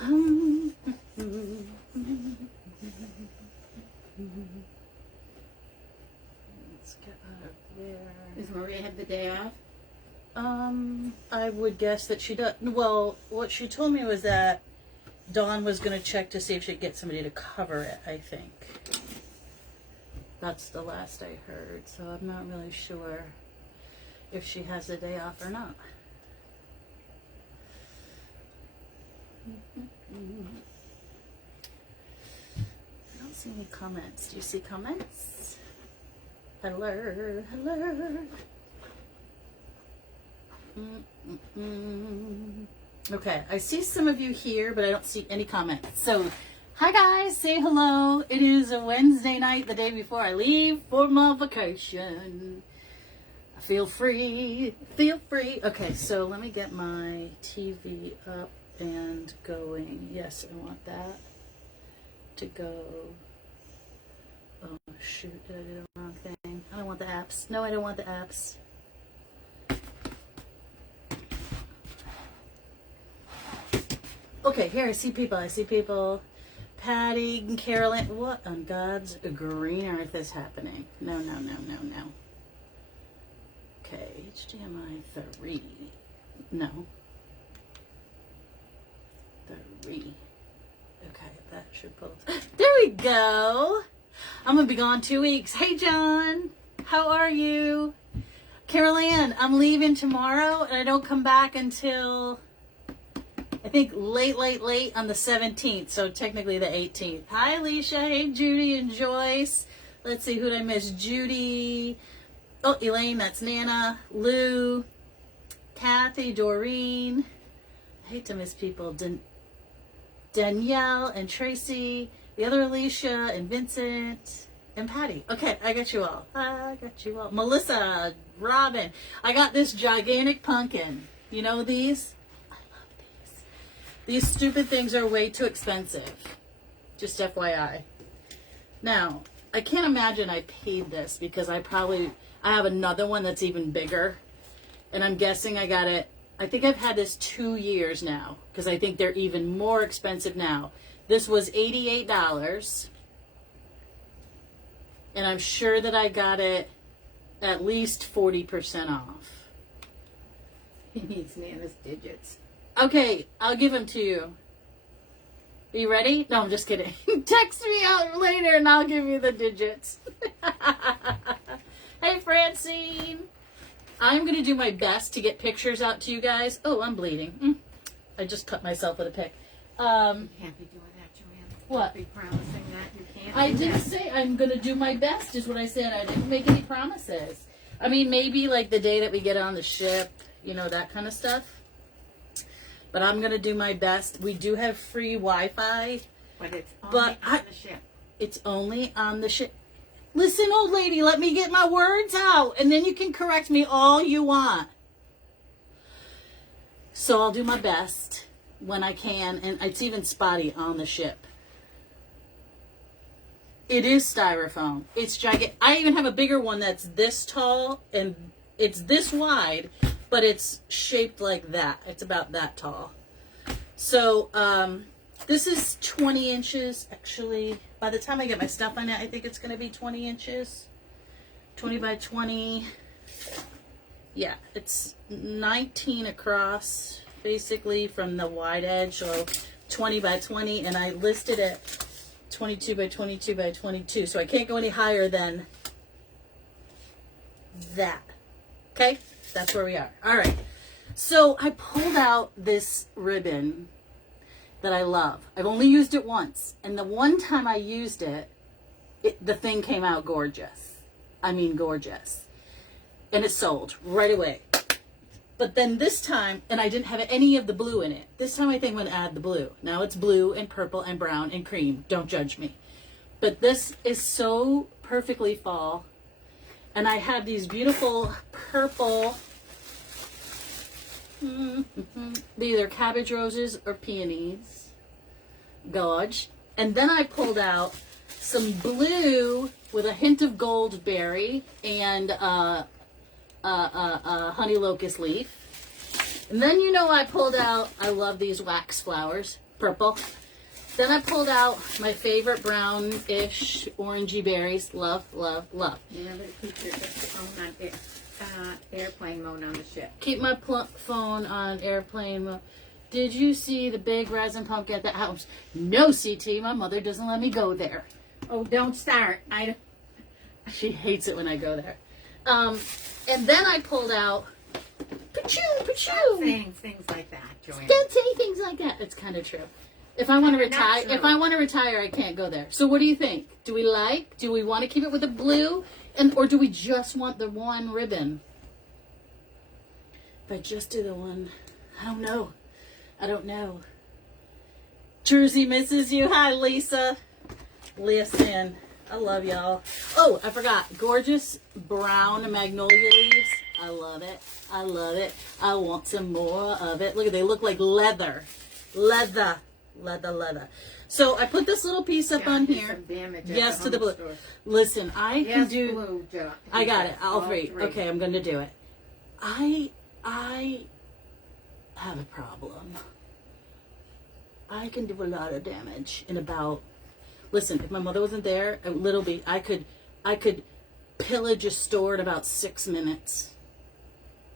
get out of there. Does Maria have the day off? I would guess that she does. Well, what she told me was that Dawn was going to check to see if she'd get somebody to cover it, I think. That's the last I heard, so I'm not really sure if she has the day off or not. I don't see any comments. Do you see comments? Hello, hello. Okay, I see some of you here, but I don't see any comments. So, hi guys, say hello. It is a Wednesday night, the day before I leave for my vacation. Feel free, feel free. Okay, so let me get my TV up and going. Yes, I want that to go. Oh shoot, did I do the wrong thing? I don't want the apps. No, I don't want the apps. Okay, here I see people. Patty and Carolyn. What on God's green earth is happening? No. Okay, HDMI 3. No. 3. Okay, that should both. There we go. I'm gonna be gone 2 weeks. Hey John, how are you? Carol Ann, I'm leaving tomorrow and I don't come back until I think late on the 17th, so technically the 18th. Hi, Alicia. Hey, Judy and Joyce. Let's see, who did I miss? Judy. Oh, Elaine, that's Nana. Lou. Kathy, Doreen. I hate to miss people. Danielle and Tracy. The other Alicia and Vincent and Patty. Okay, I got you all. Melissa, Robin. I got this gigantic pumpkin. You know these? These stupid things are way too expensive. Just FYI. Now, I can't imagine I paid this because I have another one that's even bigger. And I'm guessing I got it. I think I've had this 2 years now because I think they're even more expensive now. This was $88. And I'm sure that I got it at least 40% off. He needs Nana's digits. Okay, I'll give them to you. Are you ready? No, I'm just kidding. Text me out later and I'll give you the digits. Hey, Francine. I'm going to do my best to get pictures out to you guys. Oh, I'm bleeding. I just cut myself with a pick. You can't be doing that, Joanne. What? Be promising that. You can't. I didn't say I'm going to do my best is what I said. I didn't make any promises. I mean, maybe like the day that we get on the ship, you know, that kind of stuff. But I'm going to do my best. We do have free Wi-Fi. But it's only on the ship. It's only on the ship. Listen, old lady, let me get my words out. And then you can correct me all you want. So I'll do my best when I can. And it's even spotty on the ship. It is styrofoam. It's gigantic. I even have a bigger one that's this tall. And it's this wide. But it's shaped like that. It's about that tall. So, this is 20 inches, actually. By the time I get my stuff on it, I think it's going to be 20 inches. 20 by 20. Yeah, it's 19 across, basically, from the wide edge. So, 20 by 20. And I listed it 22 by 22 by 22. So, I can't go any higher than that. Okay? That's where we are. All right. So I pulled out this ribbon that I love. I've only used it once. And the one time I used it, the thing came out gorgeous. I mean, gorgeous. And it sold right away. But then this time, and I didn't have any of the blue in it. This time I think I'm going to add the blue. Now it's blue and purple and brown and cream. Don't judge me. But this is so perfectly fall. And I have these beautiful purple, either cabbage roses or peonies. Gorge. And then I pulled out some blue with a hint of gold berry and honey locust leaf. And then, you know, I pulled out, I love these wax flowers. purple. Then I pulled out my favorite brownish orangey berries. Love, love, love. Remember to keep your phone on airplane mode on the ship. Keep my phone on airplane mode. Did you see the big resin pumpkin at the house? No, CT. My mother doesn't let me go there. Oh, don't start. She hates it when I go there. And then I pulled out saying things like that, Joanne. Don't say things like that. It's kind of true. If I want to retire, I can't go there. So what do you think? Do we want to keep it with the blue, or do we just want the one ribbon? If I just do the one, I don't know. Jersey misses you. Hi, Lisa. Listen, I love y'all. Oh, I forgot. Gorgeous brown magnolia leaves. I love it. I love it. I want some more of it. Look at, they look like leather. Leather. So I put this little piece up on here. Yes, to the blue. Store. Listen, I can do. Blue, I got it. All three. Okay, I'm going to do it. I have a problem. I can do a lot of damage in about. Listen, if my mother wasn't there, I could pillage a store in about 6 minutes.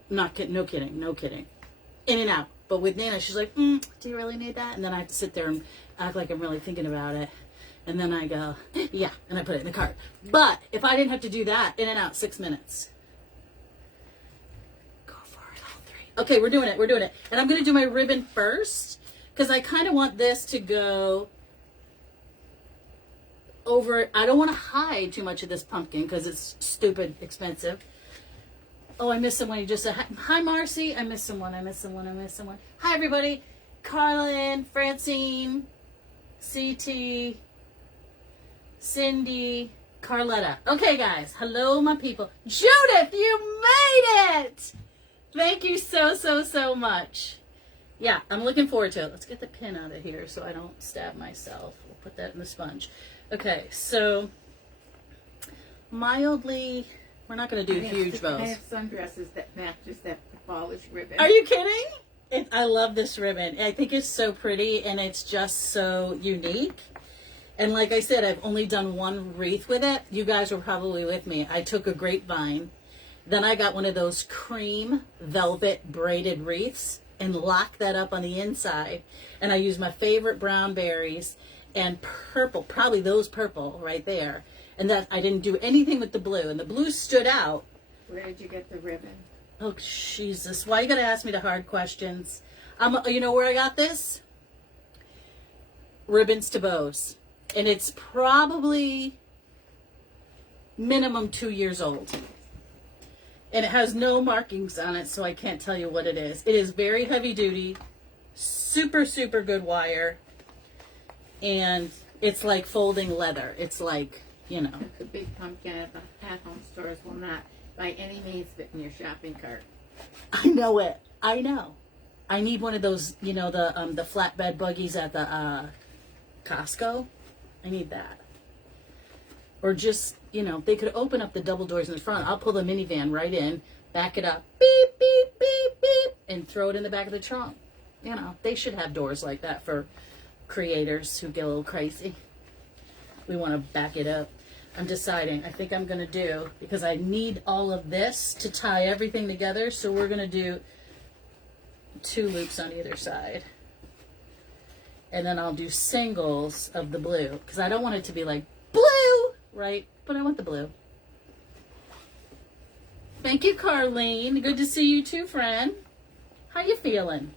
Not kidding. No kidding. In and out. But with Nana, she's like, do you really need that? And then I have to sit there and act like I'm really thinking about it. And then I go, yeah, and I put it in the cart. But if I didn't have to do that, in and out, 6 minutes. Go for it, all three. Okay, we're doing it. And I'm going to do my ribbon first, because I kind of want this to go over. I don't want to hide too much of this pumpkin, because it's stupid expensive. Oh, I missed someone. You just said, hi, Marcy. I missed someone. Hi, everybody. Carlin, Francine, CT, Cindy, Carletta. Okay, guys. Hello, my people. Judith, you made it. Thank you so much. Yeah, I'm looking forward to it. Let's get the pin out of here so I don't stab myself. We'll put that in the sponge. Okay, so mildly... We're not going to do huge bows. I have sundresses that matches that polished ribbon. Are you kidding? I love this ribbon. I think it's so pretty, and it's just so unique. And like I said, I've only done one wreath with it. You guys were probably with me. I took a grapevine. Then I got one of those cream velvet braided wreaths and locked that up on the inside. And I used my favorite brown berries and purple, probably those purple right there. And that I didn't do anything with the blue, and the blue stood out. Where did you get the ribbon? Oh, Jesus. Why you got to ask me the hard questions? You know where I got this? Ribbons to Bows. And it's probably minimum 2 years old. And it has no markings on it, so I can't tell you what it is. It is very heavy duty, super good wire, and it's like folding leather. It's like... You know, the big pumpkin at the at-home stores will not, by any means, fit in your shopping cart. I know it. I know. I need one of those. You know, the flatbed buggies at the Costco. I need that. Or just, you know, they could open up the double doors in the front. I'll pull the minivan right in, back it up, beep beep beep beep, and throw it in the back of the trunk. You know, they should have doors like that for creators who get a little crazy. We want to back it up. I'm deciding. I think I'm going to do, because I need all of this to tie everything together. So we're going to do 2 loops on either side. And then I'll do singles of the blue, because I don't want it to be like blue, right? But I want the blue. Thank you, Carlene. Good to see you too, friend. How you feeling?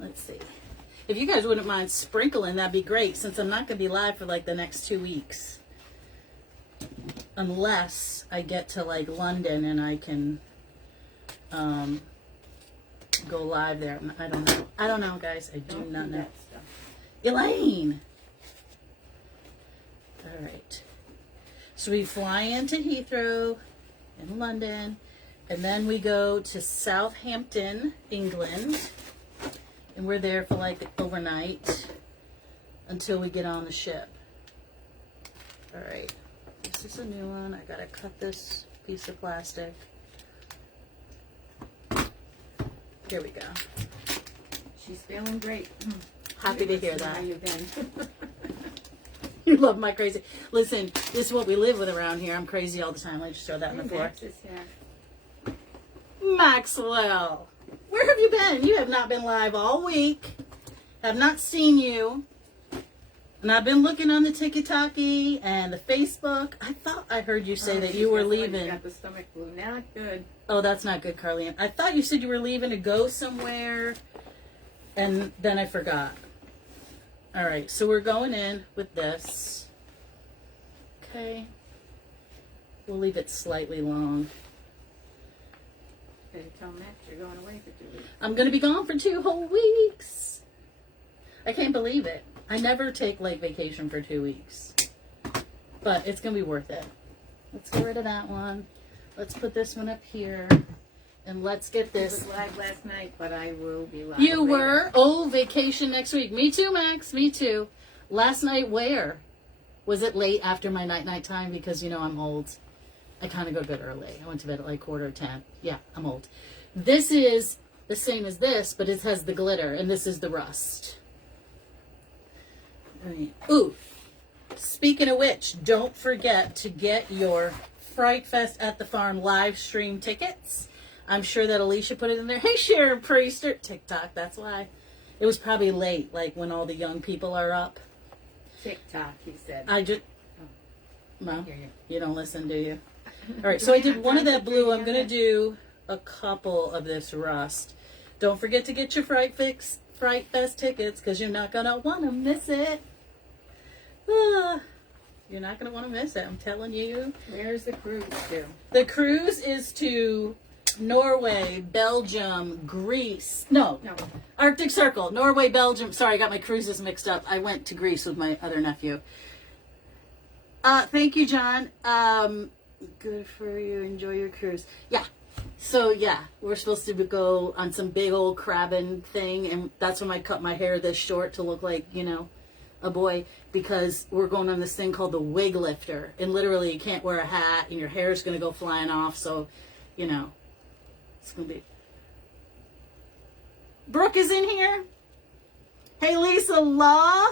Let's see. If you guys wouldn't mind sprinkling, that'd be great, since I'm not going to be live for like the next 2 weeks. Unless I get to like London and I can go live there. I don't know. I don't know, guys. I do not know. Elaine! All right. So we fly into Heathrow in London, and then we go to Southampton, England. And we're there for like overnight until we get on the ship. All right, this is a new one. I gotta cut this piece of plastic. She she's feeling great. Happy to hear How that. you been? You love my crazy. Listen, this is what we live with around here. I'm crazy all the time. Let me just throw that on the floor. Max is here. Maxwell, where have you been? You have not been live all week. Have not seen you. And I've been looking on the TikTok and the Facebook. I thought I heard you say that you were leaving. Got the stomach flu. Not good. Oh, that's not good, Carlene. I thought you said you were leaving to go somewhere, and then I forgot. All right, so we're going in with this. Okay. We'll leave it slightly long. Better tell Max you're going away for 2 weeks. I'm going to be gone for 2 whole weeks. I can't believe it. I never take like vacation for 2 weeks. But it's going to be worth it. Let's get rid of that one. Let's put this one up here. And let's get I this. was live last night, but I will be live You later. were? Oh, vacation next week. Me too, Max. Me too. Last night where? Was it late after my night time? Because, you know, I'm old. I kind of go to bed early. I went to bed at like 9:45. Yeah, I'm old. This is the same as this, but it has the glitter, and this is the rust. Ooh, speaking of which, don't forget to get your Fright Fest at the Farm live stream tickets. I'm sure that Alicia put it in there. Hey, Sharon Priester. TikTok, that's why. It was probably late, like when all the young people are up. TikTok, he said. I just... Oh. Well, Hear you. you don't listen, do you? All right, so I did one of that blue. I'm going to do a couple of this rust. Don't forget to get your Fright Fest tickets, because you're not going to want to miss it. You're not going to want to miss it, I'm telling you. Where's the cruise to? The cruise is to Norway, Belgium, Greece. No, Arctic Circle, Norway, Belgium. Sorry, I got my cruises mixed up. I went to Greece with my other nephew. Thank you, John. Good for you. Enjoy your cruise. Yeah. So, yeah, we're supposed to go on some big old crabbing thing, and that's when I cut my hair this short to look like, you know, a boy, because we're going on this thing called the wig lifter, and literally you can't wear a hat, and your hair is going to go flying off, so, you know, it's going to be... Brooke is in here. Hey, Lisa Law.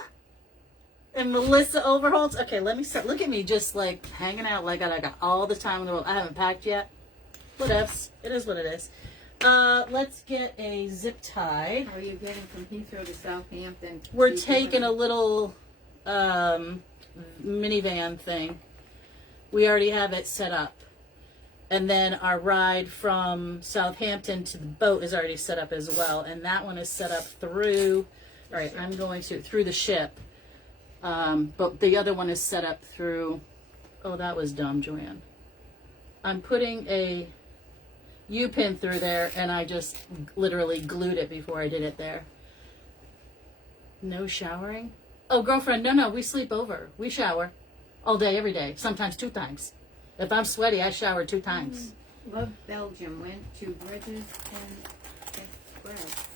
And Melissa Overholtz. Okay, let me start. Look at me just like hanging out like I got all the time in the world. I haven't packed yet. Whatevs. It is what it is. Let's get a zip tie. How are you getting from Heathrow to Southampton? We're taking a little minivan thing. We already have it set up. And then our ride from Southampton to the boat is already set up as well. And that one is set up through, all right, I'm going to, through the ship. But the other one is set up through, oh, that was dumb, Joanne. I'm putting a U-pin through there, and I just literally glued it before I did it there. No showering? Oh, girlfriend, no, we sleep over. We shower all day, every day, sometimes 2 times. If I'm sweaty, I shower 2 times. Love Belgium. Went to Bridges and Express.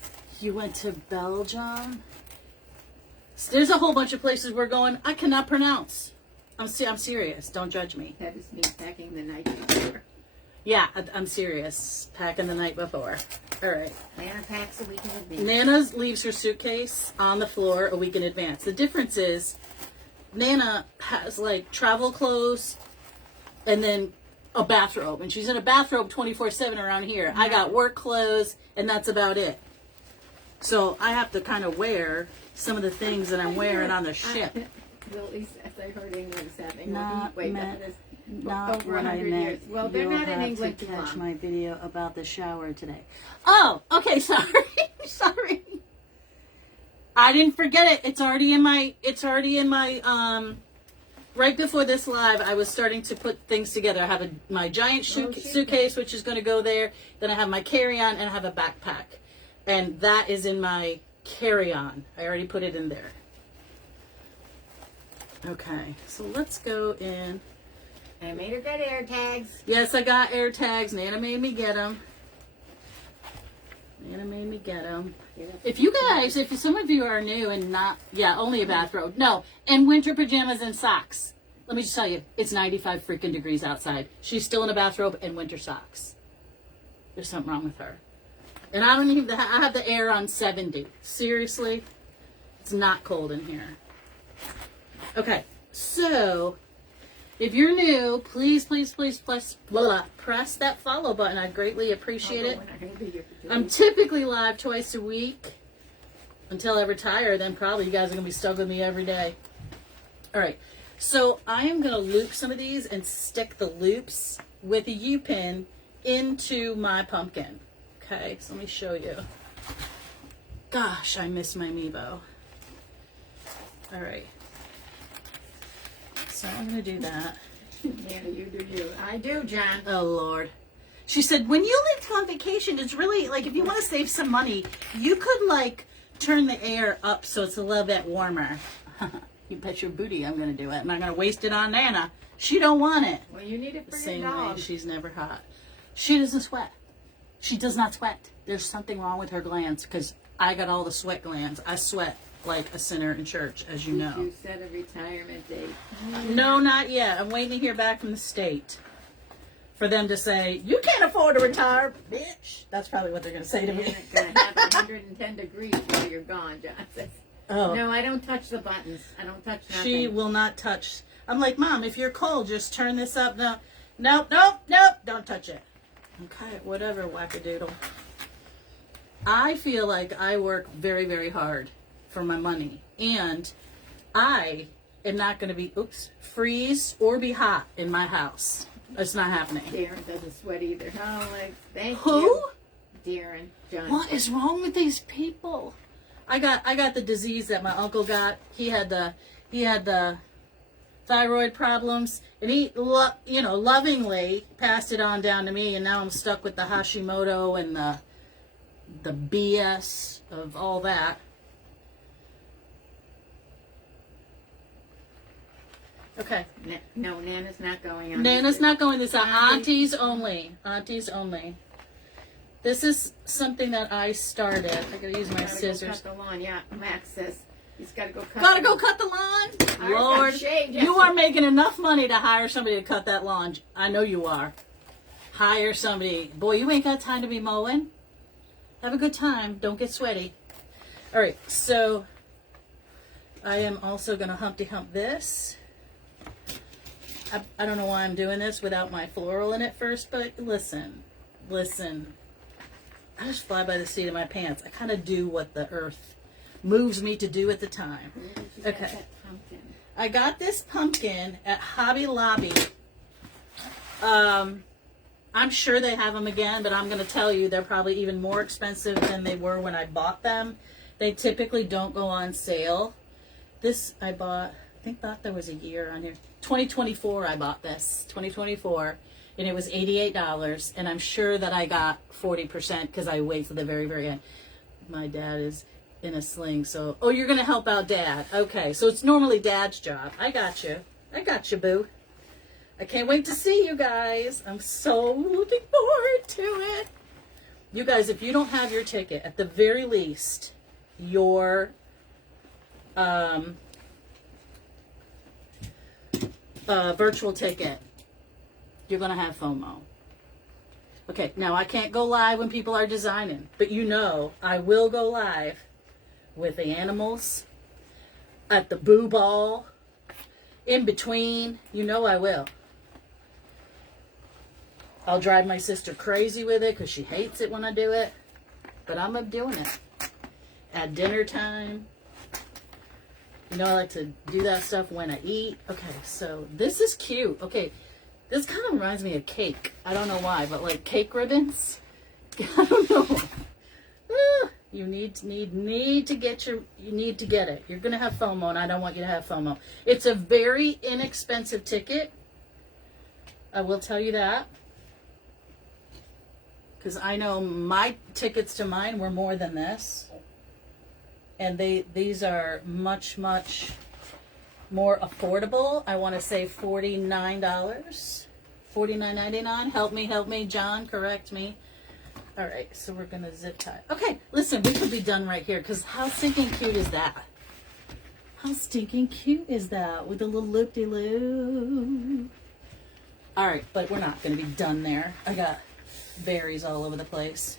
You went to Belgium? There's a whole bunch of places we're going I cannot pronounce. I'm serious. Don't judge me. That is me packing the night before. Yeah, I'm serious. Packing the night before. All right. Nana packs a week in advance. Nana leaves her suitcase on the floor a week in advance. The difference is Nana has like travel clothes and then a bathrobe. And she's in a bathrobe 24/7 around here. I got work clothes and that's about it. So I have to kind of wear some of the things that I'm wearing on the ship. Well, at least as I heard England's having Not a heat wave meant- that is Not over what I 100 years. meant. Well, they're You'll not in have England to too catch long. my video about the shower today. Oh, okay. Sorry, sorry. I didn't forget it. It's already in my. Right before this live, I was starting to put things together. I have my giant suitcase, which is going to go there. Then I have my carry-on, and I have a backpack, and that is in my carry-on. I already put it in there. Okay, so let's go in. I made her get air tags. Yes, I got air tags. Nana made me get them. If you guys, if some of you are new and not, only a bathrobe. No, and winter pajamas and socks. Let me just tell you, it's 95 freaking degrees outside. She's still in a bathrobe and winter socks. There's something wrong with her. And I don't even, I have the air on 70. Seriously, it's not cold in here. Okay, so if you're new, please press that follow button. I'd greatly appreciate it. I'm typically live twice a week until I retire. Then probably you guys are going to be stuck with me every day. All right, so I am going to loop some of these and stick the loops with a U-pin into my pumpkin. Okay, so let me show you. Gosh, I miss my Meebo. All right. So I'm going to do that. Yeah, you do you. I do, John. Oh, Lord. She said, when you leave on vacation, it's really, like, if you want to save some money, you could, like, turn the air up so it's a little bit warmer. You bet your booty I'm going to do it. I'm not going to waste it on Nana. She don't want it. Well, you need it for Same your dog. way, she's never hot. She doesn't sweat. She does not sweat. There's something wrong with her glands because I got all the sweat glands. I sweat like a sinner in church, as you know. You set a retirement date. No, not yet. I'm waiting to hear back from the state for them to say, you can't afford to retire, bitch. That's probably what they're going to say to me. It's going to have 110 degrees while you're gone, John says. Oh. No, I don't touch the buttons. I don't touch nothing. She will not touch. I'm like, Mom, if you're cold, just turn this up. No, nope, don't touch it. Okay, whatever, wackadoodle. I feel like I work very, very hard for my money. And I am not going to be, freeze or be hot in my house. It's not happening. Darren doesn't sweat either. Oh, like, thank Who? you. Darren. John. What is wrong with these people? I got the disease that my uncle got. He had the thyroid problems, and he lovingly passed it on down to me, and now I'm stuck with the Hashimoto and the BS of all that. Okay. No, Nana's not going on. Nana's not going this out. Aunties only. Aunties only. This is something that I started. I gotta use my scissors. Go cut the lawn. Yeah, Max says he's gotta go cut. Gotta go cut the lawn. Lord, you are making enough money to hire somebody to cut that lawn. I know you are. Hire somebody. Boy, you ain't got time to be mowing. Have a good time. Don't get sweaty. All right, so I am also gonna Humpty Hump this. I don't know why I'm doing this without my floral in it first, but listen. I just fly by the seat of my pants. I kind of do what the earth moves me to do at the time. Okay. I got this pumpkin at Hobby Lobby. I'm sure they have them again, but I'm going to tell you they're probably even more expensive than they were when I bought them. They typically don't go on sale. This I bought, thought there was a year on here. 2024 I bought this. 2024. And it was $88, and I'm sure that I got 40% because I wait for the very, very end. My dad is in a sling, so... Oh, you're going to help out Dad. Okay, so it's normally Dad's job. I got you, boo. I can't wait to see you guys. I'm so looking forward to it. You guys, if you don't have your ticket, at the very least, your... virtual ticket, you're going to have FOMO. Okay, now I can't go live when people are designing, but I will go live with the animals, at the boo ball, in between. I will. I'll drive my sister crazy with it because she hates it when I do it, but I'm doing it. At dinner time. I like to do that stuff when I eat. Okay, so this is cute. Okay. This kind of reminds me of cake. I don't know why, but like cake ribbons. I don't know. You need to get it. You're gonna have FOMO, and I don't want you to have FOMO. It's a very inexpensive ticket. I will tell you that, because I know my tickets to mine were more than this, and these are much more affordable. I want to say $49, $49.99. Help me, John. Correct me. All right, so we're gonna zip tie. Okay, listen, we could be done right here because how stinking cute is that? How stinking cute is that with a little loop-de-loo? All right, but we're not gonna be done there. I got berries all over the place.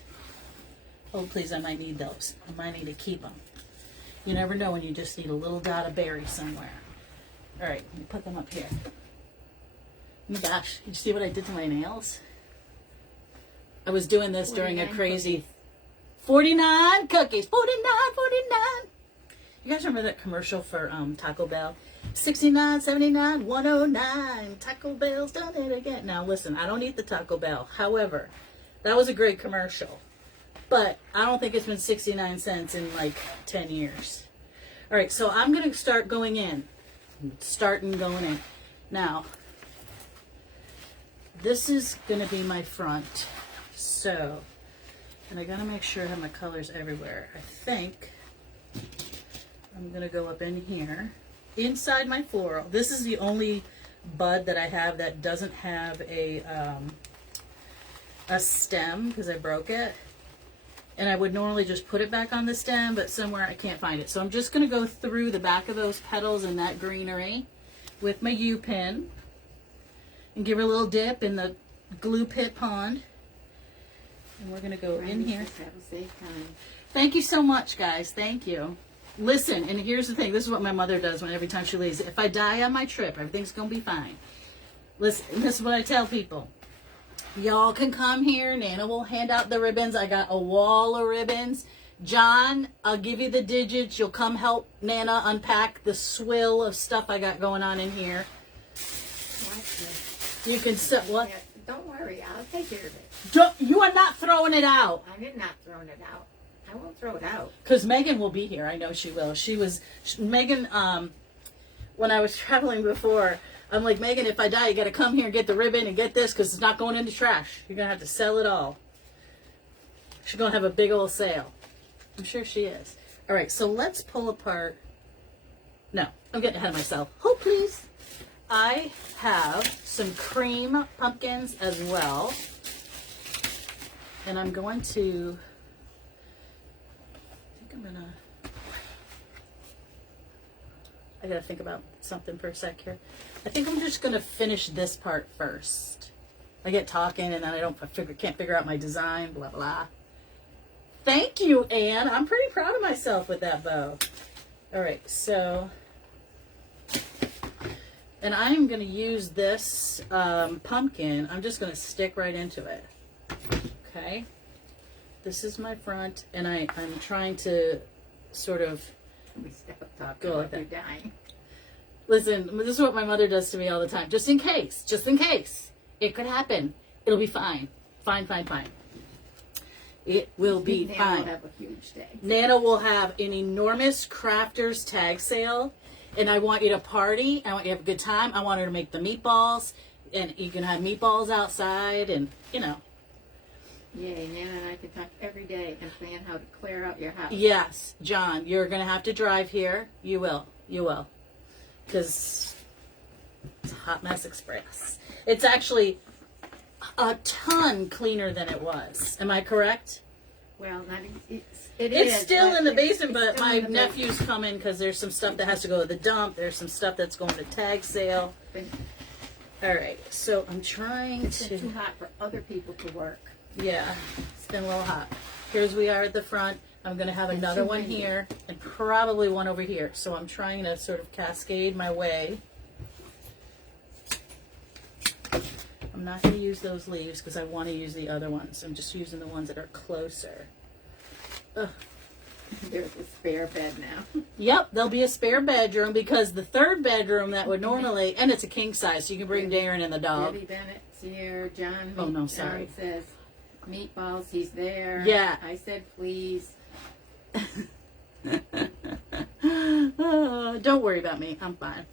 Oh, please, I might need those. I might need to keep them. You never know when you just need a little dot of berry somewhere. All right, let me put them up here. Oh my gosh, you see what I did to my nails? I was doing this during a crazy 49 cookies. 49, 49. You guys remember that commercial for Taco Bell? 69, 79, 109. Taco Bell's done it again. Now listen, I don't eat the Taco Bell. However, that was a great commercial. But I don't think it's been 69 cents in like 10 years. All right, so I'm going to start going in. Going in. Now, this is going to be my front. So, and I got to make sure I have my colors everywhere. I think I'm going to go up in here. Inside my floral. This is the only bud that I have that doesn't have a stem because I broke it. And I would normally just put it back on the stem, but somewhere I can't find it. So I'm just going to go through the back of those petals and that greenery with my U-pin and give her a little dip in the glue pit pond. And we're going to go in here. Have a safe time. Thank you so much, guys. Thank you. Listen, and here's the thing. This is what my mother does every time she leaves. If I die on my trip, everything's going to be fine. Listen, this is what I tell people. Y'all can come here. Nana will hand out the ribbons. I got a wall of ribbons. John, I'll give you the digits. You'll come help Nana unpack the swill of stuff I got going on in here. You can sit. What? Yeah, don't worry. I'll take care of it. You are not throwing it out. I did not throw it out. I won't throw it out. Because Megan will be here. I know she will. Megan, when I was traveling before, I'm like, Megan, if I die, you got to come here and get the ribbon and get this because it's not going into trash. You're going to have to sell it all. She's going to have a big old sale. I'm sure she is. All right, so let's pull apart. No, I'm getting ahead of myself. Hold, please. I have some cream pumpkins as well. And I'm going to, I gotta think about something for a sec here. I think I'm just gonna finish this part first. I get talking and then can't figure out my design, blah, blah. Thank you, Anne. I'm pretty proud of myself with that bow. All right, so, and I'm gonna use this pumpkin. I'm just gonna stick right into it. Okay. This is my front, and I'm trying to sort of go like that. You're dying. Listen, this is what my mother does to me all the time. Just in case. It could happen. It'll be fine. Fine. It will be fine. Nana will have a huge day. Nana will have an enormous crafters tag sale, and I want you to party. I want you to have a good time. I want her to make the meatballs, and you can have meatballs outside, and, you know. Yay, Nana and I can talk every day and plan how to clear out your house. Yes, John, you're going to have to drive here. You will. Because it's a hot mess express. It's actually a ton cleaner than it was. Am I correct? Well, it's still in the basement, but my nephew's coming because there's some stuff that has to go to the dump. There's some stuff that's going to tag sale. All right, so I'm trying It's too hot for other people to work. Yeah, it's been a little hot. Here's we are at the front. I'm going to have another one here and probably one over here. So I'm trying to sort of cascade my way. I'm not going to use those leaves because I want to use the other ones. I'm just using the ones that are closer. Ugh. There's a spare bed now. Yep, there'll be a spare bedroom because the third bedroom that would normally, and it's a king size, so you can bring Darren and the dog. Debbie Bennett's here. John. Oh, no, sorry. John says meatballs. He's there. Yeah. I said please. Don't worry about me. I'm fine.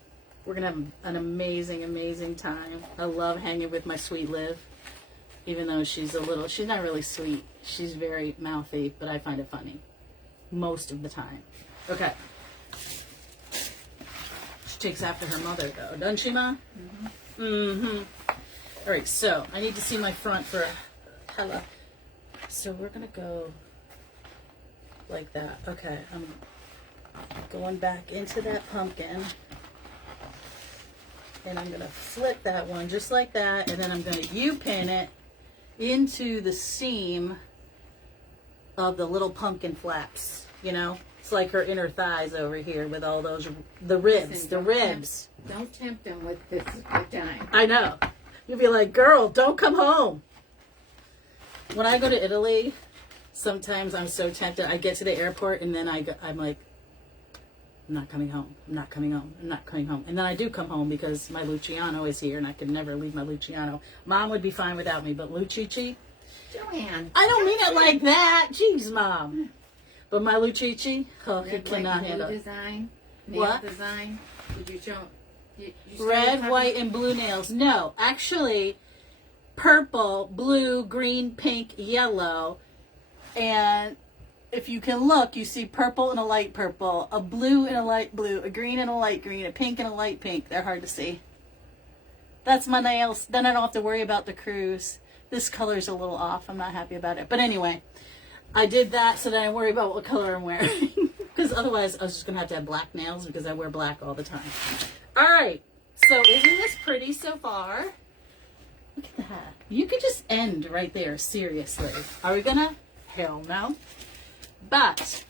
We're going to have an amazing, amazing time. I love hanging with my sweet Liv, even though she's not really sweet. She's very mouthy, but I find it funny most of the time. Okay. She takes after her mother, though, doesn't she, Ma? Mm-hmm. Mm-hmm. All right, so I need to see my front for hella. So we're going to go like that. Okay, I'm going back into that pumpkin. And I'm going to flip that one just like that. And then I'm going to U-pin it into the seam of the little pumpkin flaps, you know? It's like her inner thighs over here with all those, the ribs, Listen, the don't ribs. Don't tempt them with this good time. I know. You'll be like, girl, don't come home. When I go to Italy, sometimes I'm so tempted. I get to the airport and then I'm like, I'm not coming home. I'm not coming home. I'm not coming home. And then I do come home because my Luciano is here and I could never leave my Luciano. Mom would be fine without me, but Lucici, Joanne. I don't mean it like that. Jeez, Mom. But my Lucici, oh, he Red, cannot white, handle blue it. design. Nail What? design. Did you show? You started Red, talking- white, and blue nails. No, actually, purple, blue, green, pink, yellow. And if you can look, you see purple and a light purple, a blue and a light blue, a green and a light green, a pink and a light pink. They're hard to see. That's my nails. Then I don't have to worry about the cruise. This color's a little off. I'm not happy about it. But anyway, I did that so that I worry about what color I'm wearing. Because otherwise I was just going to have black nails because I wear black all the time. All right. So isn't this pretty so far? Look at that. You could just end right there. Seriously. Are we going to? Hell no. But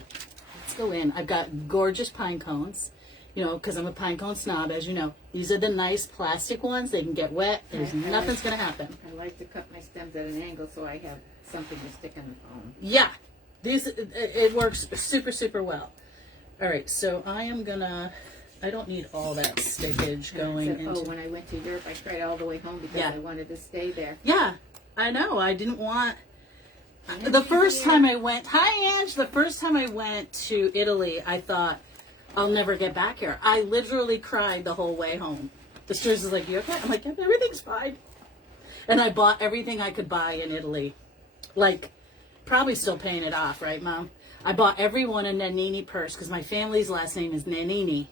let's go in. I've got gorgeous pine cones. You know, because I'm a pine cone snob, as you know. These are the nice plastic ones. They can get wet. Nothing's going to happen. I like to cut my stems at an angle so I have something to stick in the phone. Yeah. It works super, super well. All right, so I am going to... I don't need all that stickage going into... when I went to Europe, I cried all the way home because I wanted to stay there. Yeah, I know. I didn't want... The first time I went... Hi, Ange. The first time I went to Italy, I thought, I'll never get back here. I literally cried the whole way home. The stewardess was like, you okay? I'm like, yep, everything's fine. And I bought everything I could buy in Italy. Like, probably still paying it off, right, Mom? I bought everyone a Nannini purse because my family's last name is Nannini.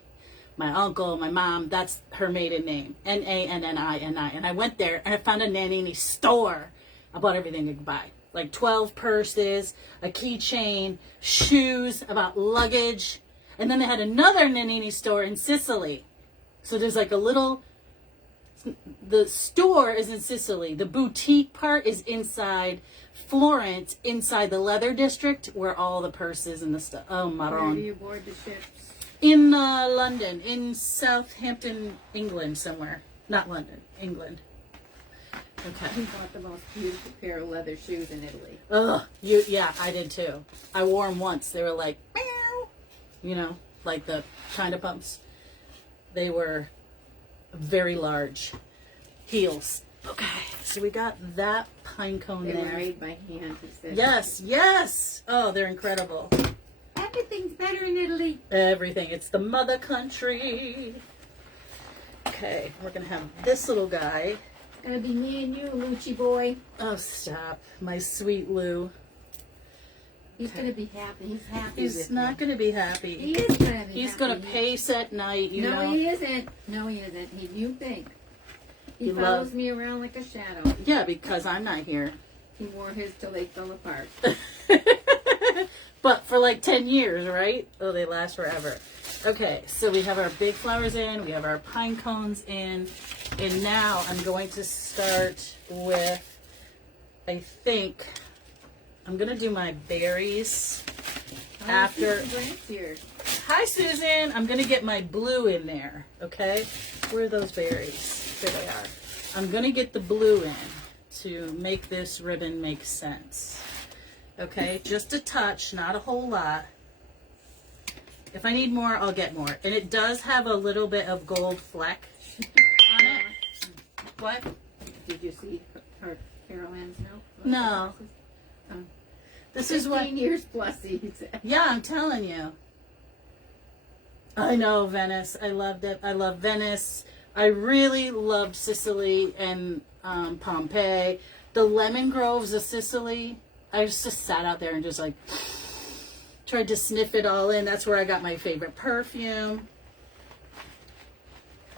My uncle, my mom, that's her maiden name. Nannini. And I went there and I found a Nannini store. I bought everything I could buy. Like 12 purses, a keychain, shoes, about luggage. And then they had another Nannini store in Sicily. So there's like a little... The store is in Sicily. The boutique part is inside Florence, inside the leather district, where all the purses and the stuff. Oh, Where do Maron. you board the ships? In London, in Southampton, England, somewhere. Not London, England. Okay. We bought the most beautiful pair of leather shoes in Italy. Ugh. Yeah, I did too. I wore them once. They were like, meow. You know, like the China pumps. They were very large heels. Okay, so we got that pine cone They there. were made by hand, he said. Yes. Oh, they're incredible. Everything's better in Italy. Everything. It's the mother country. Okay, we're going to have this little guy. It's going to be me and you, Lucci boy. Oh, stop. My sweet Lou. He's going to be happy. He's happy He's with not me. going to be happy. He is going to be He's happy. going to pace at night, you No, know. he isn't. No, he isn't. You think. He He follows loves- me around like a shadow. Yeah, because I'm not here. He wore his till they fell apart. But for like 10 years, right? Oh, they last forever. Okay, so we have our big flowers in, we have our pine cones in, and now I'm going to start with, I think, I'm going to do my berries after. Susan Grant's here. Hi, Susan. I'm going to get my blue in there, okay? Where are those berries? There they are. I'm going to get the blue in to make this ribbon make sense. Okay, just a touch, not a whole lot. If I need more, I'll get more. And it does have a little bit of gold fleck on it. What? Did you see her Carol Ann's note? No. This is what... 15 years plus, he said. Yeah, I'm telling you. I know, Venice. I loved it. I love Venice. I really loved Sicily and Pompeii. The lemon groves of Sicily, I just sat out there and just like tried to sniff it all in. That's where I got my favorite perfume.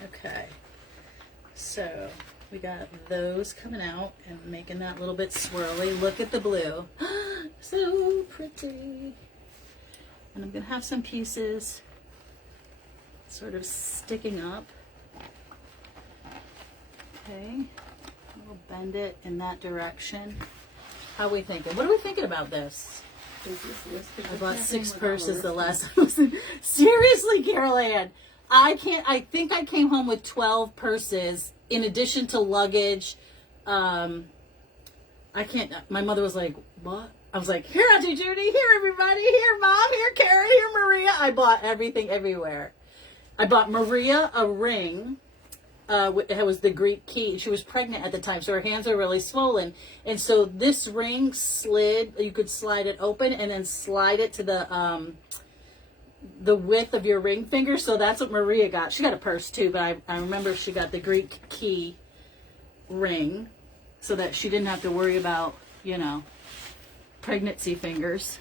Okay. So we got those coming out and making that little bit swirly. Look at the blue. So pretty. And I'm going to have some pieces sort of sticking up. Okay. We'll bend it in that direction. How are we thinking? What are we thinking about this? Is this listed? I bought What's 6 happening with all purses the this? last time I was in. Seriously, Carol Ann. I think I came home with 12 purses in addition to luggage. I can't, my mother was like, what? I was like, here, Auntie Judy, here, everybody, here, Mom, here, Karen, here, Maria. I bought everything everywhere. I bought Maria a ring. It was the Greek key. She was pregnant at the time, so her hands are really swollen. And so this ring slid, you could slide it open and then slide it to the width of your ring finger. So that's what Maria got. She got a purse too, but I remember she got the Greek key ring so that she didn't have to worry about, you know, pregnancy fingers.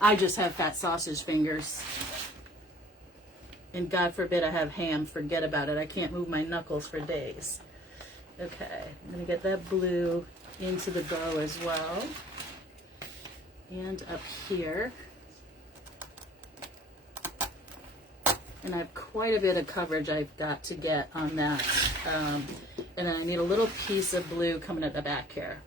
I just have fat sausage fingers. And God forbid I have ham. Forget about it. I can't move my knuckles for days. Okay, I'm going to get that blue into the bow as well. And up here. And I have quite a bit of coverage I've got to get on that. And then I need a little piece of blue coming at the back here.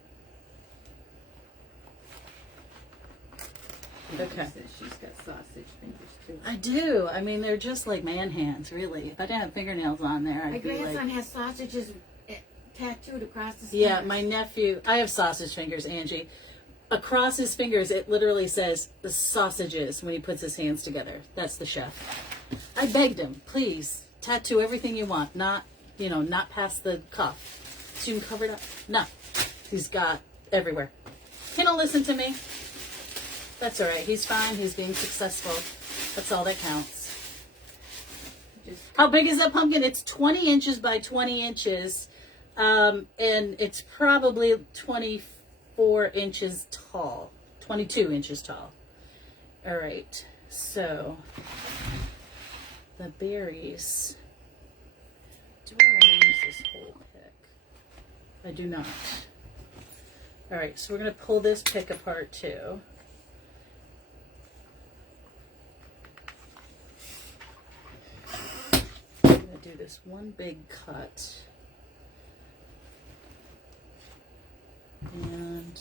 Okay. She's got sausage fingers too. I do. I mean, they're just like man hands, really. If I didn't have fingernails on there, My I'd be grandson like... has sausages tattooed across his Yeah, fingers. my nephew... I have sausage fingers, Angie. Across his fingers, it literally says the sausages when he puts his hands together. That's the chef. I begged him, please, tattoo everything you want. Not, you know, not past the cuff. So you can cover it up. No. He's got everywhere. He don't listen to me. That's all right. He's fine. He's being successful. That's all that counts. How big is that pumpkin? It's 20 inches by 20 inches. And it's probably 24 inches tall. 22 inches tall. All right. So, the berries. Do I want to use this whole pick? I do not. All right. So, we're going to pull this pick apart too. Do this one big cut, and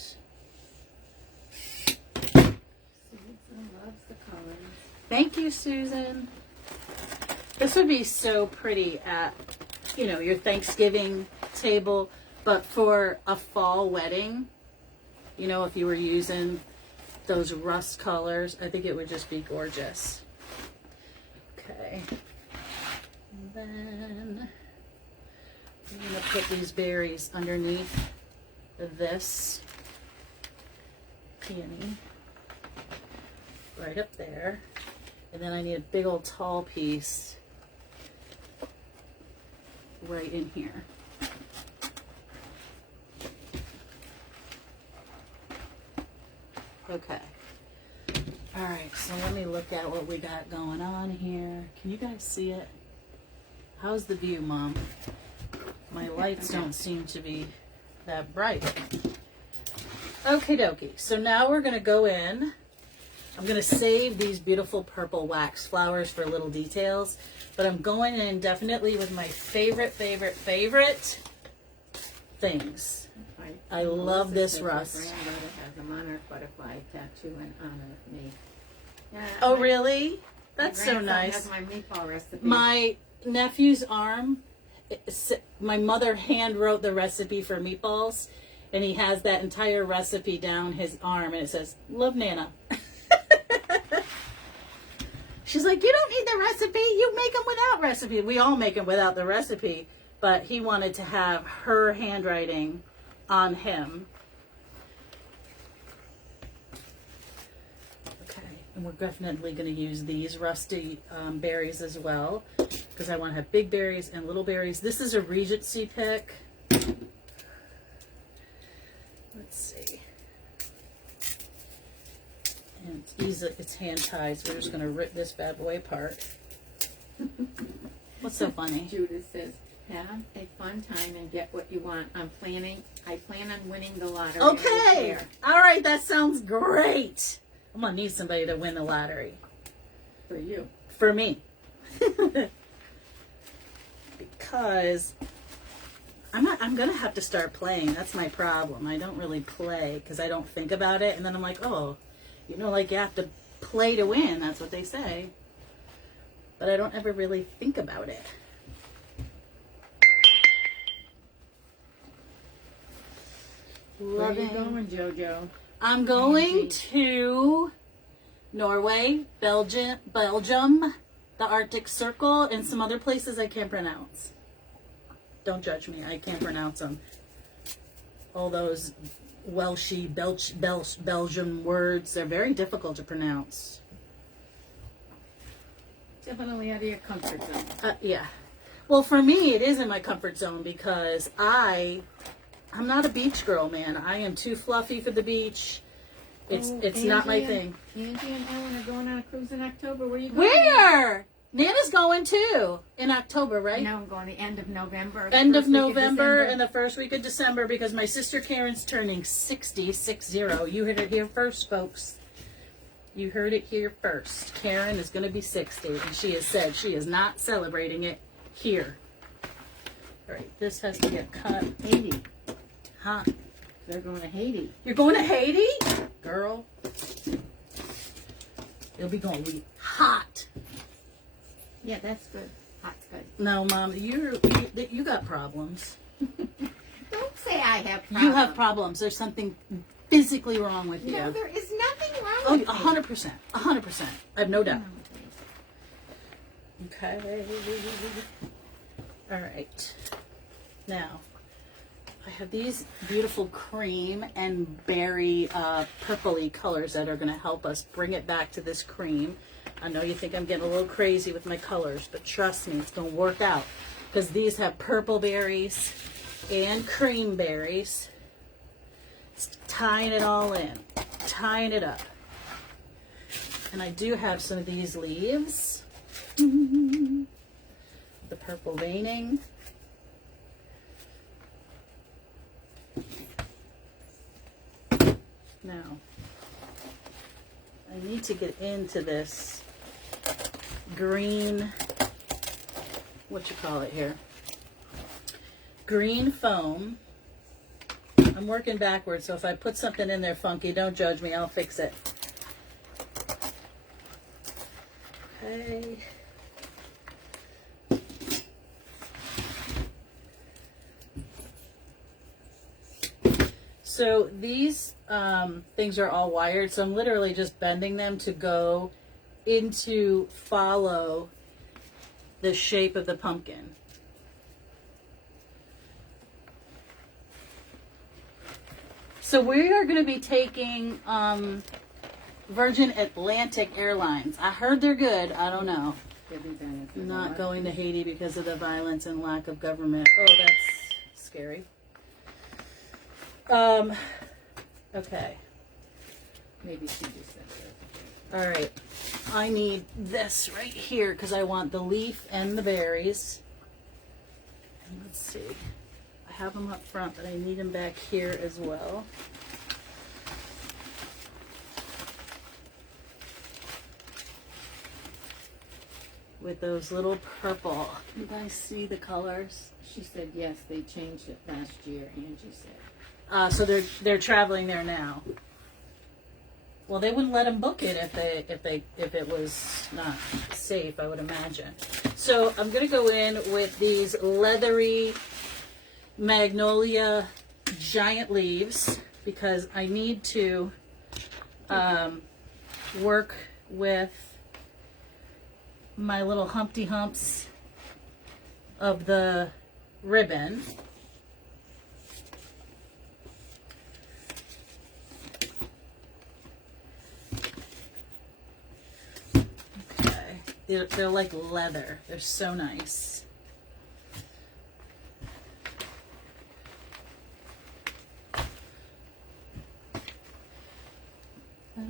Susan loves the colors. Thank you, Susan. This would be so pretty at, you know, your Thanksgiving table, but for a fall wedding, you know, if you were using those rust colors, I think it would just be gorgeous. Okay. And then I'm going to put these berries underneath this peony right up there. And then I need a big old tall piece right in here. Okay. All right, so let me look at what we got going on here. Can you guys see it? How's the view, Mom? My lights don't seem to be that bright. Okie dokie. So now we're going to go in. I'm going to save these beautiful purple wax flowers for little details. But I'm going in definitely with my favorite things. I love this rust. My grandmother has a monarch butterfly tattoo in honor of me. Yeah, Oh, really? That's so grandson nice. has my meatball recipe. My nephew's arm, my mother hand wrote the recipe for meatballs, and he has that entire recipe down his arm, and it says, "Love, Nana." She's like, "You don't need the recipe. You make them without recipe." We all make them without the recipe, but he wanted to have her handwriting on him. Okay, and we're definitely going to use these rusty berries as well, because I want to have big berries and little berries. This is a Regency pick. Let's see. And it's easy, it's hand tied, so we're just going to rip this bad boy apart. What's so funny? Judith says, have a fun time and get what you want. I plan on winning the lottery. Okay. All right, that sounds great. I'm going to need somebody to win the lottery. For you. For me. Because I'm going to have to start playing. That's my problem. I don't really play because I don't think about it. And then I'm like, oh, You know, like you have to play to win. That's what they say. But I don't ever really think about it. Where are you going, JoJo? I'm going to Norway, Belgium, the Arctic Circle, and some other places I can't pronounce. Don't judge me. I can't pronounce them. All those Welshy, Belgian words, they're very difficult to pronounce. Definitely out of your comfort zone. Yeah. Well, for me, it is in my comfort zone because I'm not a beach girl, man. I am too fluffy for the beach. It's not my thing. Angie and Ellen are going on a cruise in October. Where are you going? Where? Nana's going too in October, right? No, I'm going the end of November. End of November and the first week of December because my sister Karen's turning 60. You heard it here first, folks. You heard it here first. Karen is going to be 60, and she has said she is not celebrating it here. All right, this has to get cut. Haiti. Huh? They're going to Haiti. You're going to Haiti? Girl. It'll be going to be hot. Yeah, that's good. Hot's good. No, Mom, you got problems. Don't say I have problems. You have problems. There's something physically wrong with you. No, there is nothing wrong Oh, with me. 100%. 100%. I have no doubt. Okay. All right. Now, I have these beautiful cream and berry purpley colors that are going to help us bring it back to this cream. I know you think I'm getting a little crazy with my colors, but trust me, it's going to work out. Because these have purple berries and cream berries. Just tying it all in. Tying it up. And I do have some of these leaves. The purple veining. Now, I need to get into this green, what you call it here? Green foam. I'm working backwards, so if I put something in there funky, don't judge me, I'll fix it. Okay. So these things are all wired, so I'm literally just bending them to go into follow the shape of the pumpkin. So we are going to be taking Virgin Atlantic Airlines. I heard they're good. I don't know. Not going to Haiti because of the violence and lack of government. Oh, that's scary. Okay. Maybe she just said that. All right. I need this right here because I want the leaf and the berries. And let's see. I have them up front, but I need them back here as well. With those little purple. You guys see the colors? She said yes, they changed it last year, Angie said. So they're traveling there now. Well, they wouldn't let them book it if it was not safe, I would imagine. So I'm gonna go in with these leathery magnolia giant leaves because I need to work with my little Humpty Humps of the ribbon. They're like leather. They're so nice. Are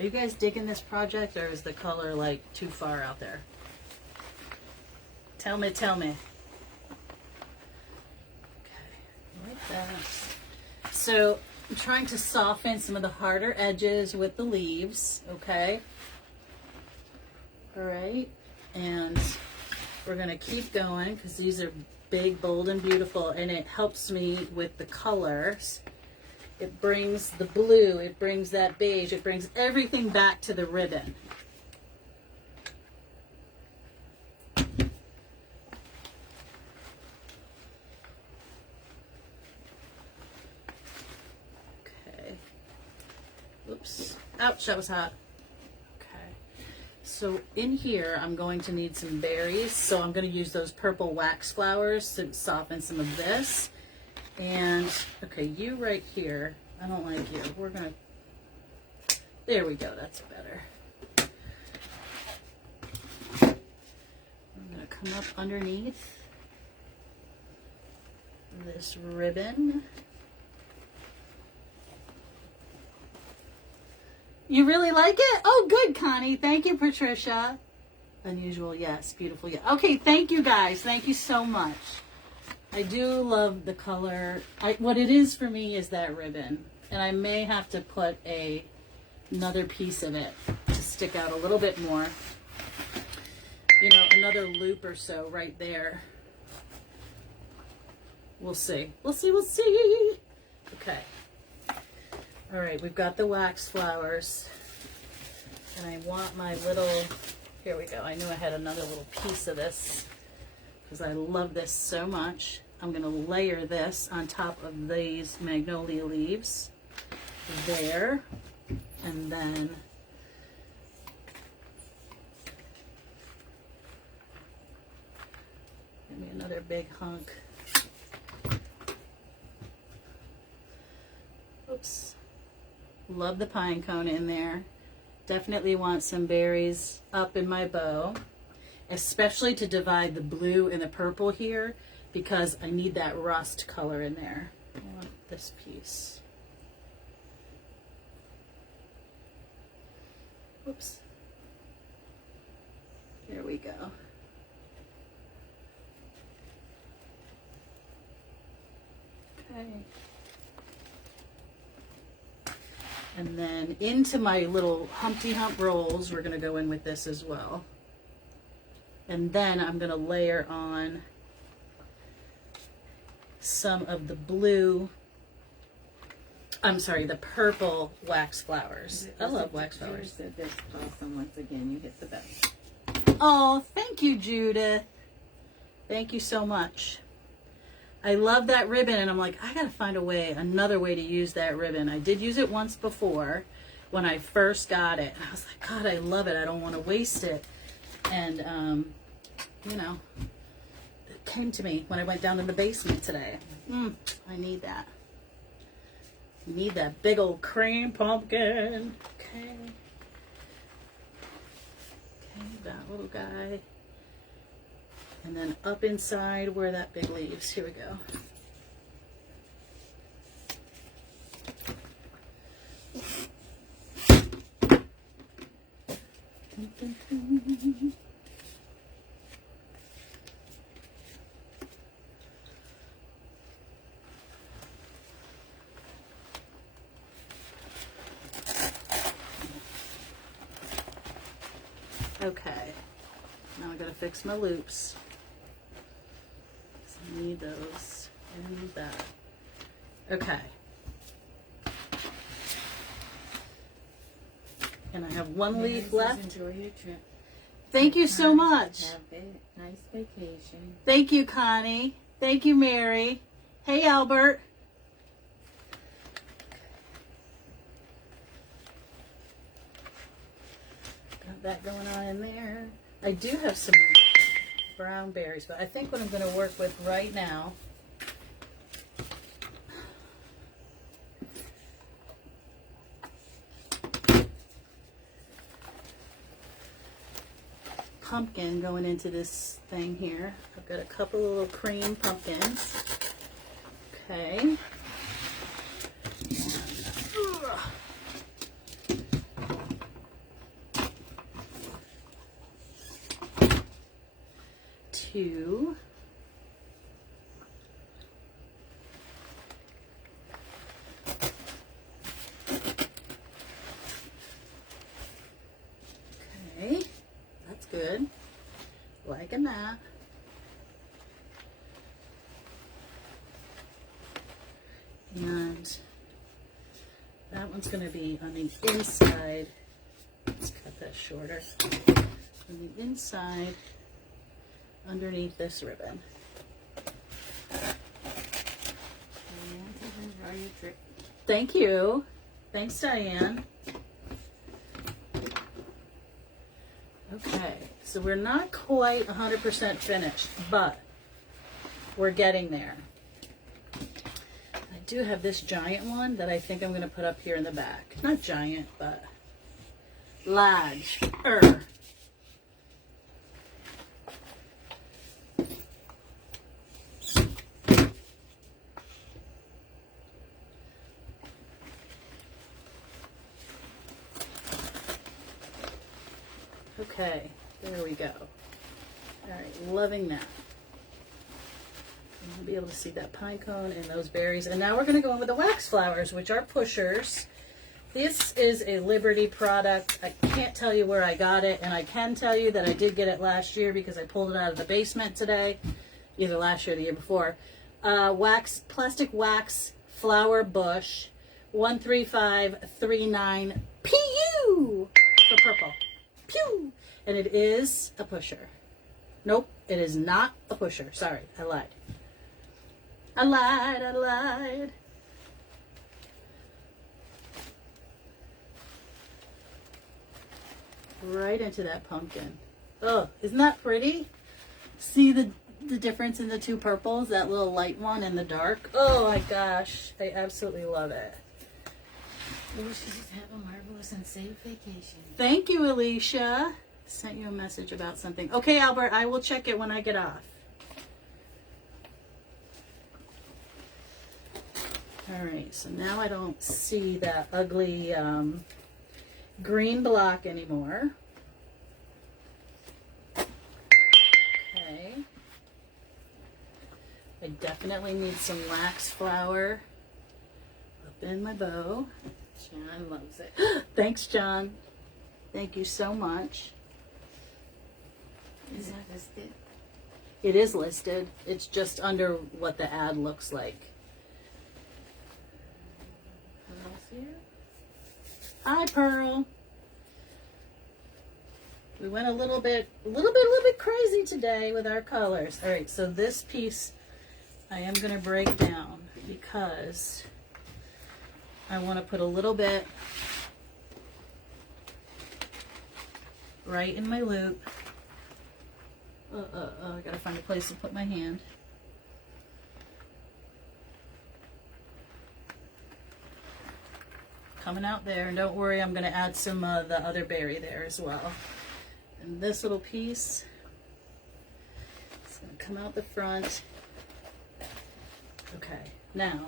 you guys digging this project, or is the color like too far out there? Tell me. Okay, like that. So I'm trying to soften some of the harder edges with the leaves, okay? All right, and we're gonna keep going because these are big, bold, and beautiful, and it helps me with the colors. It brings the blue, it brings that beige, it brings everything back to the ribbon. Okay. Oops. Ouch, that was hot. Okay. So in here, I'm going to need some berries. So I'm going to use those purple wax flowers to soften some of this. And, okay, you right here. I don't like you. We're going to, there we go. That's better. I'm going to come up underneath this ribbon. You really like it? Oh, good, Connie. Thank you, Patricia. Unusual, yes. Beautiful, yeah. Okay, thank you, guys. Thank you so much. I do love the color. What it is for me is that ribbon. And I may have to put another piece of it to stick out a little bit more. You know, another loop or so right there. We'll see. We'll see, we'll see. Okay. All right, we've got the wax flowers. And I want my little, here we go. I knew I had another little piece of this, because I love this so much. I'm going to layer this on top of these magnolia leaves there, and then give me another big hunk. Oops. Love the pine cone in there. Definitely want some berries up in my bow, especially to divide the blue and the purple here, because I need that rust color in there. I want this piece. Oops. There we go. Okay. And then into my little Humpty Hump rolls, we're going to go in with this as well. And then I'm going to layer on some of the blue, I'm sorry, the purple wax flowers. I love wax flowers. This awesome. Once again, you hit the best. Oh, thank you, Judith. Thank you so much. I love that ribbon, and I'm like, I gotta find another way to use that ribbon. I did use it once before when I first got it. And I was like, God, I love it. I don't want to waste it. And, you know, it came to me when I went down in the basement today. I need that. I need that big old cream pumpkin. Okay. Okay, that little guy. And then up inside where that big leaves. Here we go. Okay. Now I gotta fix my loops. I need those and that. Okay. And I have one leaf left. Enjoy your trip. Thank you so much. Have a nice vacation. Thank you, Connie. Thank you, Mary. Hey, Albert. Got that going on in there. I do have some brown berries, but I think what I'm going to work with right now pumpkin going into this thing here. I've got a couple of little cream pumpkins. Okay. Two. Okay, that's good. Liking that. And one's going to be on the inside. Let's cut that shorter. On the inside, underneath this ribbon. Thank you. Thanks, Diane. Okay, so we're not quite 100% finished, but we're getting there. I do have this giant one that I think I'm going to put up here in the back. Not giant, but large. Okay, there we go. All right, loving that. You'll be able to see that pine cone and those berries. And now we're going to go in with the wax flowers, which are pushers. This is a Liberty product. I can't tell you where I got it, and I can tell you that I did get it last year because I pulled it out of the basement today, either last year or the year before. Plastic wax flower bush, 13539 PU for purple. Pew! And it is a pusher. Nope, it is not a pusher. Sorry, I lied. I lied. Right into that pumpkin. Oh, isn't that pretty? See the difference in the two purples? That little light one and the dark. Oh my gosh, I absolutely love it. You should just have a marvelous and safe vacation. Thank you, Alicia. Sent you a message about something. Okay, Albert, I will check it when I get off. All right, so now I don't see that ugly green block anymore. Okay. I definitely need some wax flower up in my bow. John loves it. Thanks, John. Thank you so much. Is that listed? It is listed. It's just under what the ad looks like. Pearl's here. Hi, Pearl. We went a little bit crazy today with our colors. All right, so this piece I am going to break down because I want to put a little bit right in my loop. I gotta find a place to put my hand. Coming out there, and don't worry, I'm gonna add some of the other berry there as well. And this little piece is gonna come out the front. Okay, now,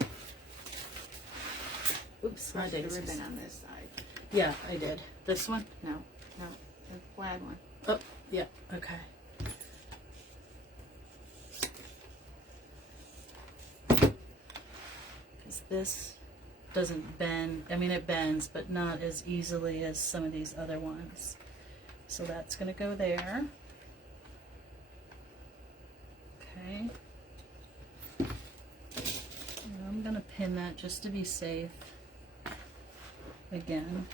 oops, my There's a daisies. ribbon on this side. Yeah, I did. This one? No, the flag one. Oh, yeah, okay. Because this doesn't bend. I mean, it bends, but not as easily as some of these other ones. So that's going to go there. Okay. And I'm going to pin that just to be safe. Again.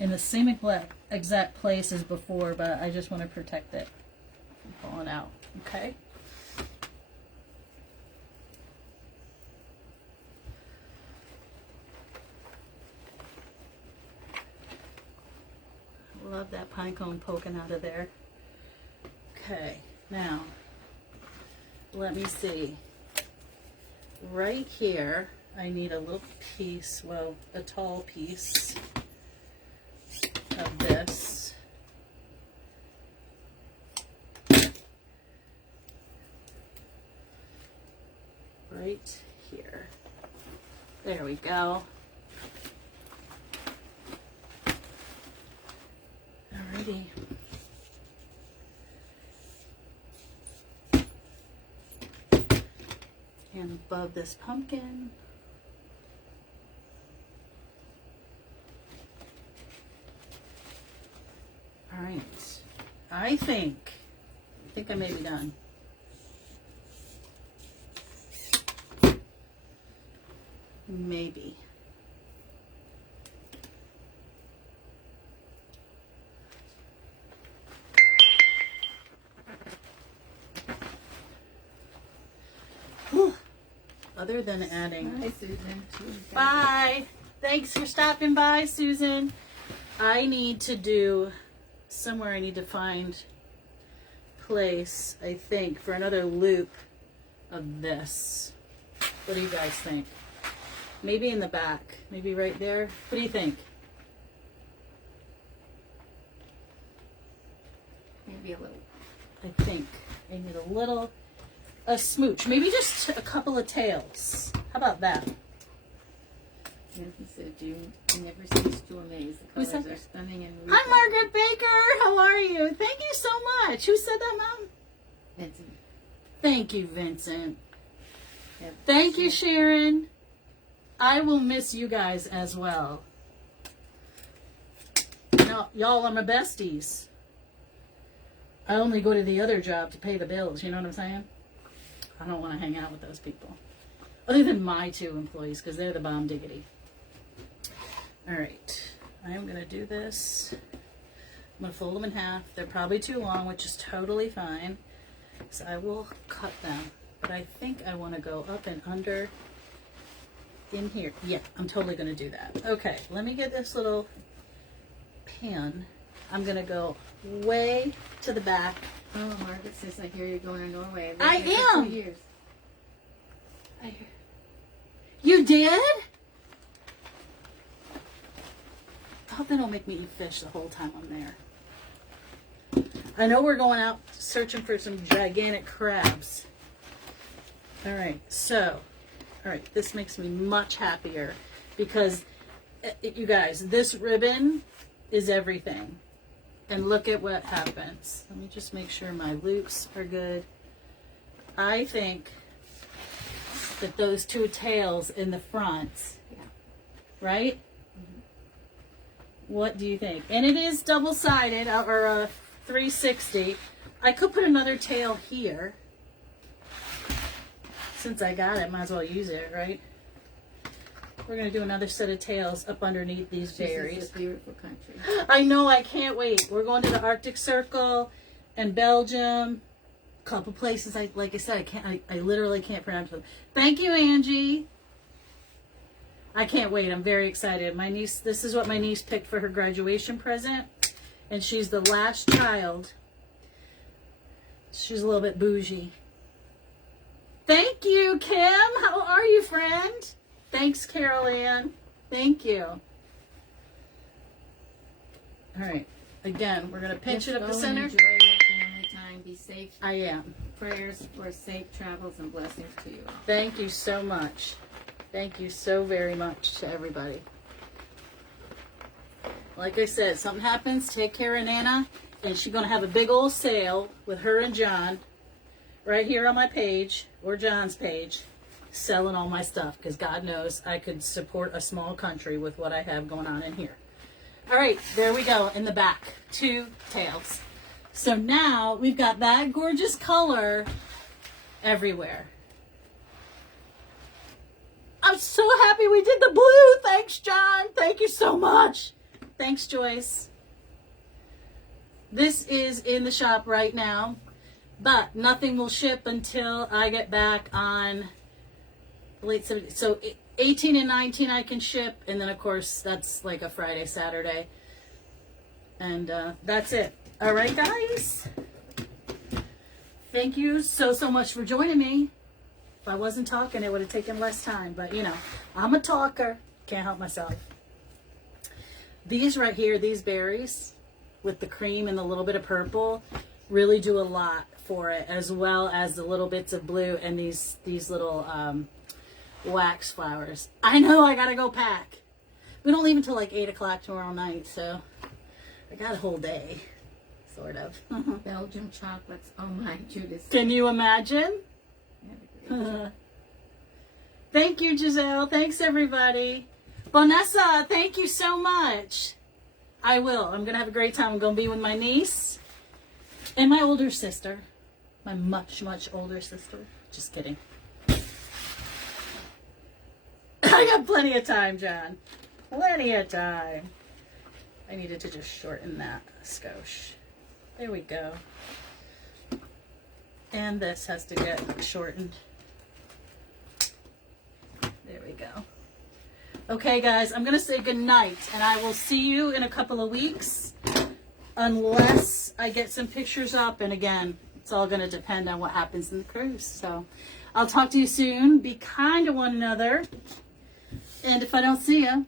In the same exact place as before, but I just want to protect it from falling out. Okay. Love that pine cone poking out of there. Okay, now let me see. Right here, I need a little piece, well, a tall piece of this. Right here. There we go. Alrighty. And above this pumpkin. Alright. I think I may be done. Maybe. other than adding. Bye, Susan. Bye. Thanks for stopping by, Susan. I need to do somewhere. I need to find place, I think, for another loop of this. What do you guys think? Maybe in the back. Maybe right there. What do you think? Maybe a little. I think I need a smooch. Maybe just a couple of tails. How about that? Yeah, he said you never cease to amaze. The Who colors said are that? stunning and Hi, Margaret Baker. How are you? Thank you so much. Who said that, Mom? Vincent. Thank you, Vincent. Yeah, Thank you, Sharon. I will miss you guys as well. Y'all are my besties. I only go to the other job to pay the bills. You know what I'm saying? I don't want to hang out with those people. Other than my 2 employees, because they're the bomb diggity. All right. I am going to do this. I'm going to fold them in half. They're probably too long, which is totally fine. So I will cut them. But I think I want to go up and under in here. Yeah, I'm totally going to do that. Okay, let me get this little pan. I'm going to go way to the back. Oh, Margaret says, I hear you're going to Norway. I've I been there for am. 2 years. You did? I hope they don't make me eat fish the whole time I'm there. I know we're going out searching for some gigantic crabs. All right, so, all right, this makes me much happier because, you guys, this ribbon is everything. And look at what happens. Let me just make sure my loops are good. I think that those 2 tails in the front, right? Mm-hmm. What do you think? And it is double-sided, or 360. I could put another tail here. Since I got it, might as well use it, right? We're going to do another set of tails up underneath these berries. This is a beautiful country. I know, I can't wait. We're going to the Arctic Circle and Belgium. A couple places, like I said, I literally can't pronounce them. Thank you, Angie. I can't wait. I'm very excited. My niece, this is what my niece picked for her graduation present. And she's the last child. She's a little bit bougie. Thank you, Kim. How are you, friend? Thanks, Carol Ann. Thank you. All right. Again, we're going to pinch it up the center. Enjoy your family time. Be safe. I am. Prayers for safe travels and blessings to you all. Thank you so much. Thank you so very much to everybody. Like I said, something happens, take care of Nana, and she's going to have a big old sale with her and John right here on my page, or John's page, selling all my stuff, because God knows I could support a small country with what I have going on in here. All right, there we go in the back, 2 tails. So now we've got that gorgeous color everywhere. I'm so happy we did the blue. Thanks, John. Thank you so much. Thanks, Joyce. This is in the shop right now, but nothing will ship until I get back on late 70s. So 18 and 19 I can ship, and then of course that's like a Friday, Saturday. And that's it. All right, guys. Thank you so much for joining me. If I wasn't talking, it would have taken less time, but you know, I'm a talker. Can't help myself. These right here, these berries with the cream and the little bit of purple really do a lot for it, as well as the little bits of blue and these little wax flowers. I know I gotta go pack. We don't leave until like 8 o'clock tomorrow night, so I got a whole day, sort of. Belgium chocolates. Oh my, Judith. Can you imagine? Thank you, Giselle. Thanks, everybody. Vanessa, thank you so much. I will. I'm going to have a great time. I'm going to be with my niece and my older sister. My much, much older sister. Just kidding. I got plenty of time, John. Plenty of time. I needed to just shorten that a skosh. There we go. And this has to get shortened. Okay, guys, I'm going to say good night, and I will see you in a couple of weeks unless I get some pictures up. And again, it's all going to depend on what happens in the cruise. So I'll talk to you soon. Be kind to one another. And if I don't see you,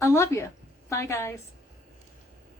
I love you. Bye, guys.